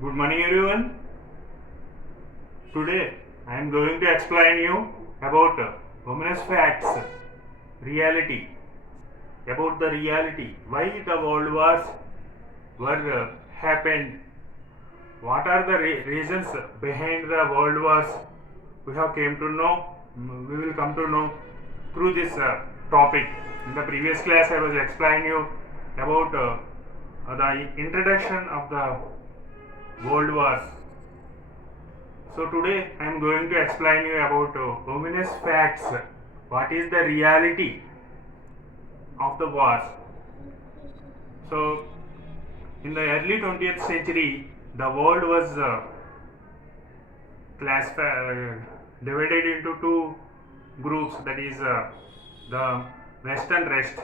Good morning everyone. Today I am going to explain you about ominous facts, reality, about the reality, why the world wars were happened, what are the reasons behind the world wars. We have came to know, we will come to know through this topic. In the previous class I was explaining you about the introduction of the world wars. So today I am going to explain you about ominous facts. What is the reality of the wars? So in the early 20th century, the world was divided into two groups. That is the West and Rest.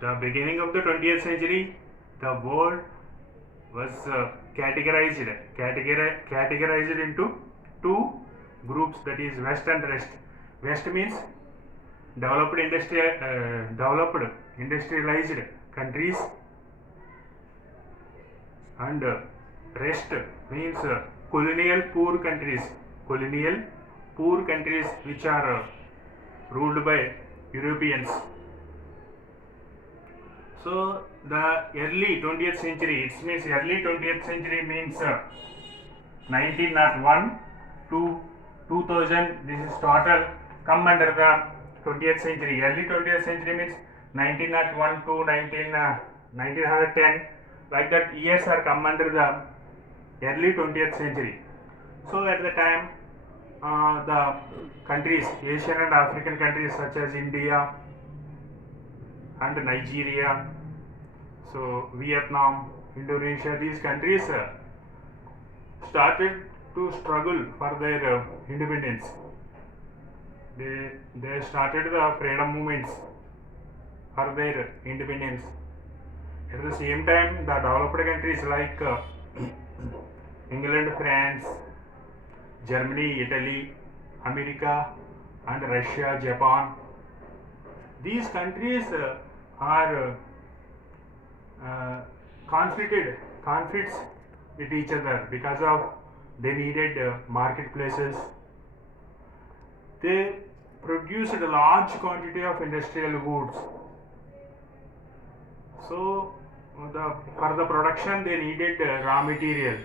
The beginning of the 20th century, the world was categorized into two groups, that is West and Rest. West means developed industrialized countries, and Rest means colonial poor countries which are ruled by Europeans. So the early 20th century, it means early 20th century means 1901 to 2000. This is total come under the 20th century. Early 20th century means 1901 to 1910. Like that years are come under the early 20th century. So at the time, the countries, Asian and African countries such as India and Nigeria, so Vietnam, Indonesia, these countries started to struggle for their independence. They started the freedom movements for their independence. At the same time, the developed countries like England, France, Germany, Italy, America, and Russia, Japan, these countries are conflicts with each other because of they needed marketplaces. They produced a large quantity of industrial goods. So for the production they needed raw material.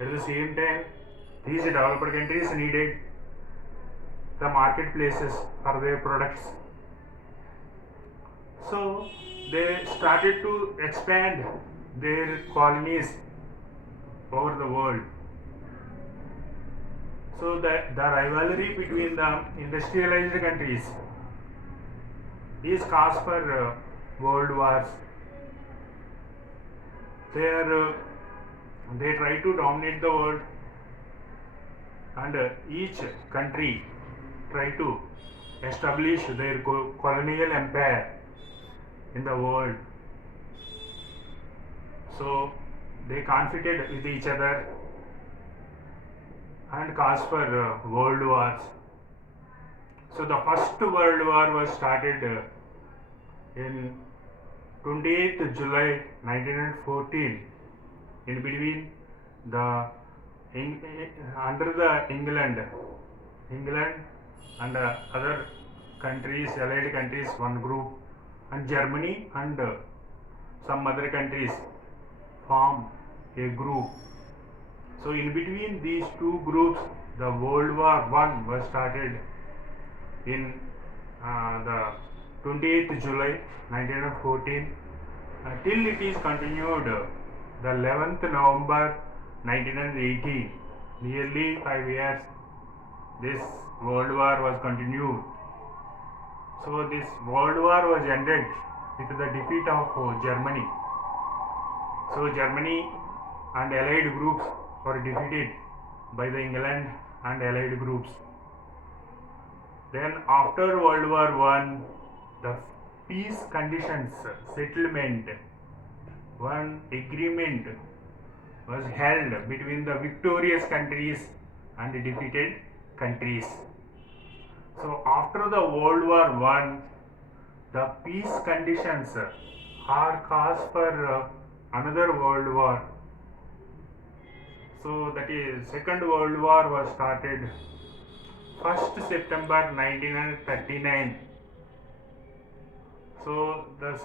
At the same time, these developed countries needed the marketplaces for their products. So they started to expand their colonies over the world. So the rivalry between the industrialized countries is cause for world wars. They try to dominate the world, and each country try to establish their colonial empire in the world. So they competed with each other and caused for world wars. So the first world war was started in 28th July 1914 in between the under the England and other countries, allied countries, one group, and Germany and some other countries form a group. So in between these two groups, the World War I was started in the 28th July 1914 till it is continued the 11th November 1918. Nearly 5 years this World War was continued. So this World War was ended with the defeat of Germany. So Germany and allied groups were defeated by the England and allied groups. Then after World War I, the peace conditions settlement, one agreement was held between the victorious countries and defeated countries. So after the World War I, the peace conditions are cause for another world war, So that is Second World War was started 1st September 1939. So the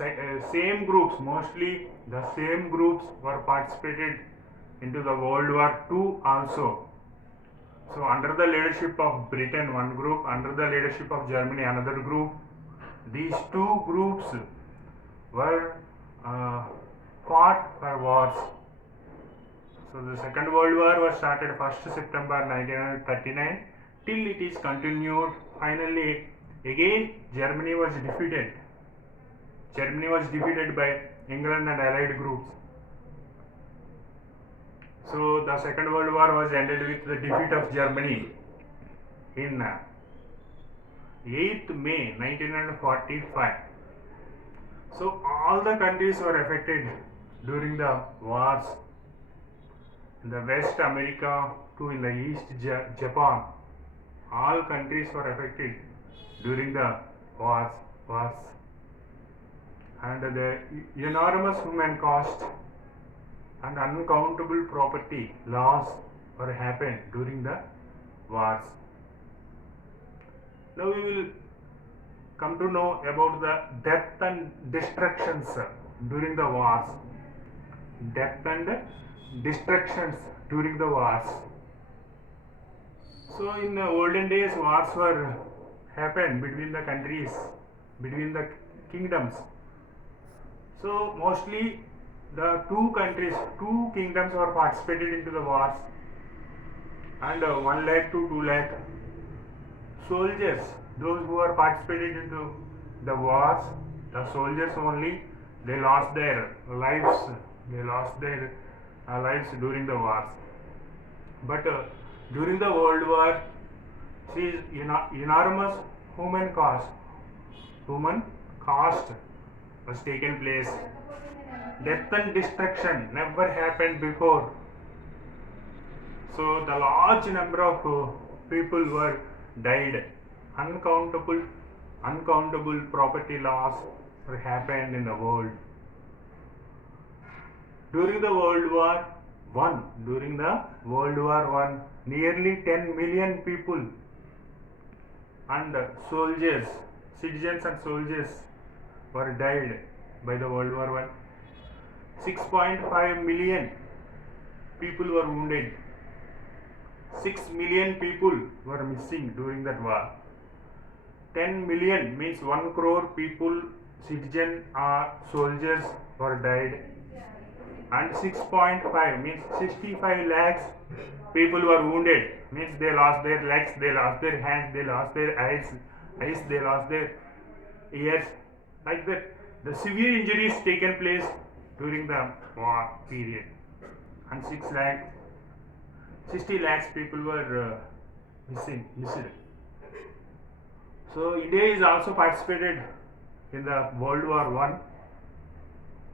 same groups, mostly the same groups were participated into the World War II also. So under the leadership of Britain, one group, under the leadership of Germany, another group. These two groups were fought for wars. So the Second World War was started 1st September 1939 till it is continued. Finally, again Germany was defeated. Germany was defeated by England and allied groups. So the Second World War was ended with the defeat of Germany in 8th May 1945. So all the countries were affected during the wars. In the West America to in the East Japan, all countries were affected during the wars. And the enormous human cost and uncountable property loss were happened during the wars. Now we will come to know about the death and destructions during the wars. Death and destructions during the wars. So in the olden days, wars were happened between the countries, between the kingdoms. So mostly the two kingdoms were participated into the wars, and 1 lakh to 2 lakh soldiers, those who are participated into the wars, the soldiers only, they lost their lives. During the wars. But during the World War, see, enormous human cost was taken place. Death and destruction never happened before. So the large number of people were died. Uncountable property loss were happened in the world. During the World War I, nearly 10 million people and soldiers, citizens and soldiers were died by the World War I. 6.5 million people were wounded. 6 million people were missing during that war. 10 million means 1 crore people, citizens or soldiers were died. And 6.5 means 65 lakhs people were wounded, means they lost their legs, they lost their hands, they lost their eyes, they lost their ears, like that. The severe injuries taken place during the war period, and 60 lakhs people were missed. So India is also participated in the World War I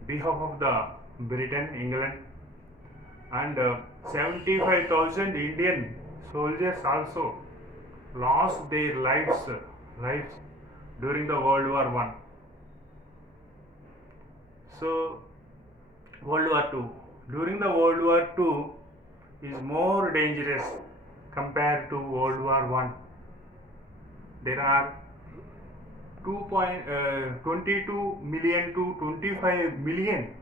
behalf of the Britain, England, and 75,000 Indian soldiers also lost their lives during the World War I. So World War II. During the World War II is more dangerous compared to World War I. There are 22 million to 25 million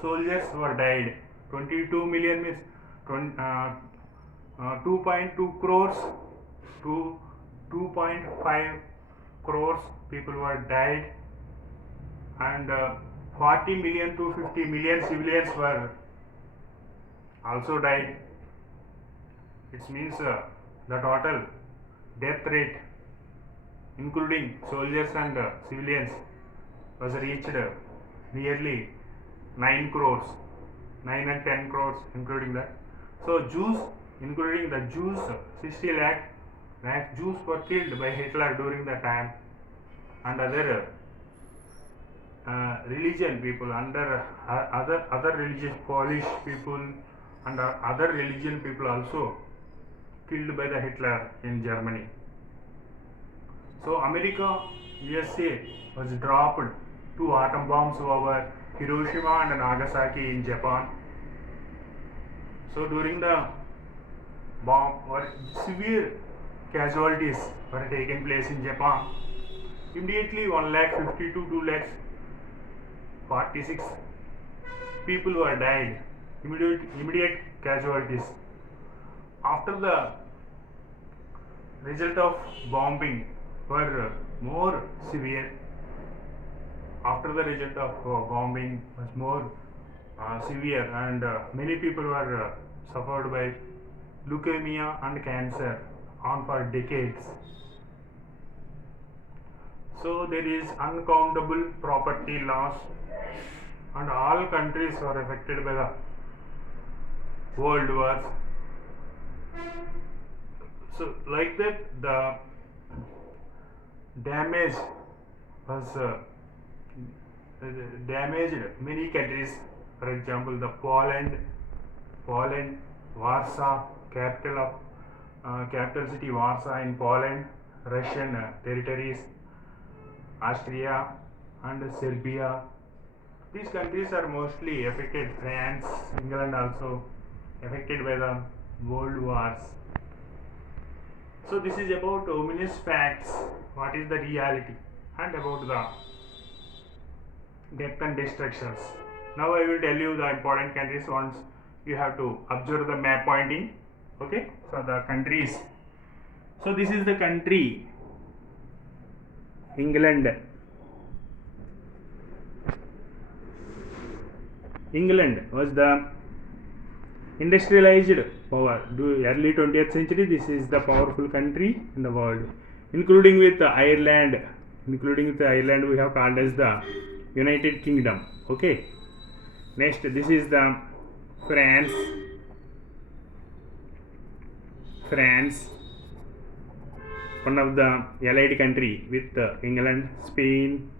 soldiers were died. 22 million means 2.2 crores to 2.5 crores people were died, and 40 million to 50 million civilians were also died. It means the total death rate, including soldiers and civilians, was reached nearly 9 crores, 9 and 10 crores, including that. So Jews, including the Jews, 60 lakh Jews were killed by Hitler during the time, and other religion people, under other religious Polish people and other religion people also killed by the Hitler in Germany. So America, USA was dropped 2 atom bombs over Hiroshima and Nagasaki in Japan. So during the bomb, severe casualties were taken place in Japan. Immediately 1 lakh 50 to 2 lakhs 46 people were died. Immediate casualties. After the result of bombing were more severe. After the result of bombing was more severe, and many people were suffered by leukemia and cancer on for decades. So there is uncountable property loss, and all countries are affected by the world wars. So like that, the damage was damaged many countries. For example, the Poland, Warsaw, capital city Warsaw in Poland, Russian territories, Austria and Serbia. These countries are mostly affected. France, England also affected by the world wars. So this is about ominous facts, what is the reality, and about the death and destructions. Now I will tell you the important countries. Once you have to observe the map pointing. Okay, so the countries. So this is the country England. England was the industrialized power. Early 20th century, this is the powerful country in the world, including with Ireland. Including with Ireland, we have called as the United Kingdom. Okay. Next, this is the France. France, one of the allied country with England, Spain,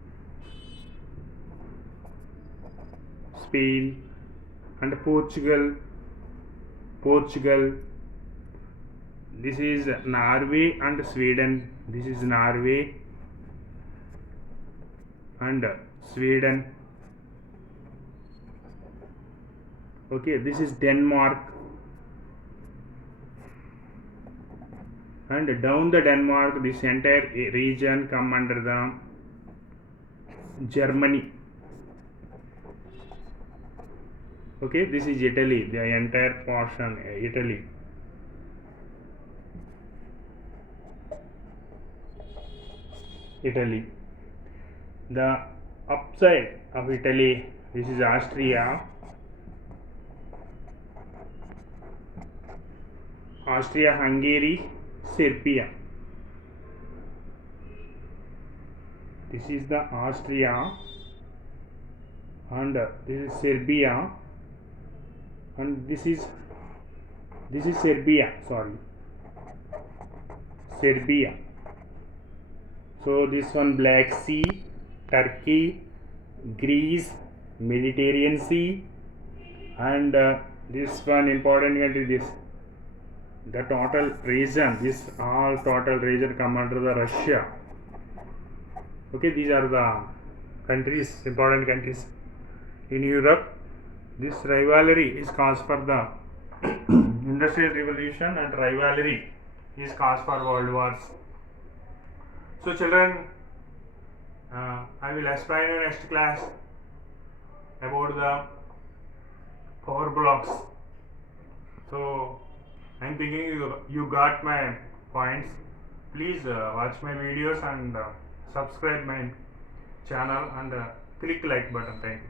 and Portugal. This is Norway and Sweden. This is Norway and Sweden. Okay, this is Denmark, and down the Denmark, this entire region come under the Germany. Okay, this is Italy, the entire portion Italy. The upside of Italy, this is Austria, Hungary, Serbia. This is the Austria, and this is Serbia, and this is Serbia. Serbia. So this one Black Sea, Turkey, Greece, Mediterranean Sea, and this one important country, the total region, total region come under the Russia. Okay, these are the countries, important countries in Europe. This rivalry is caused for the Industrial Revolution, and rivalry is caused for world wars. So children, I will explain in next class about the power blocks. So I am thinking you got my points. Please watch my videos and subscribe my channel and click like button. Thank you.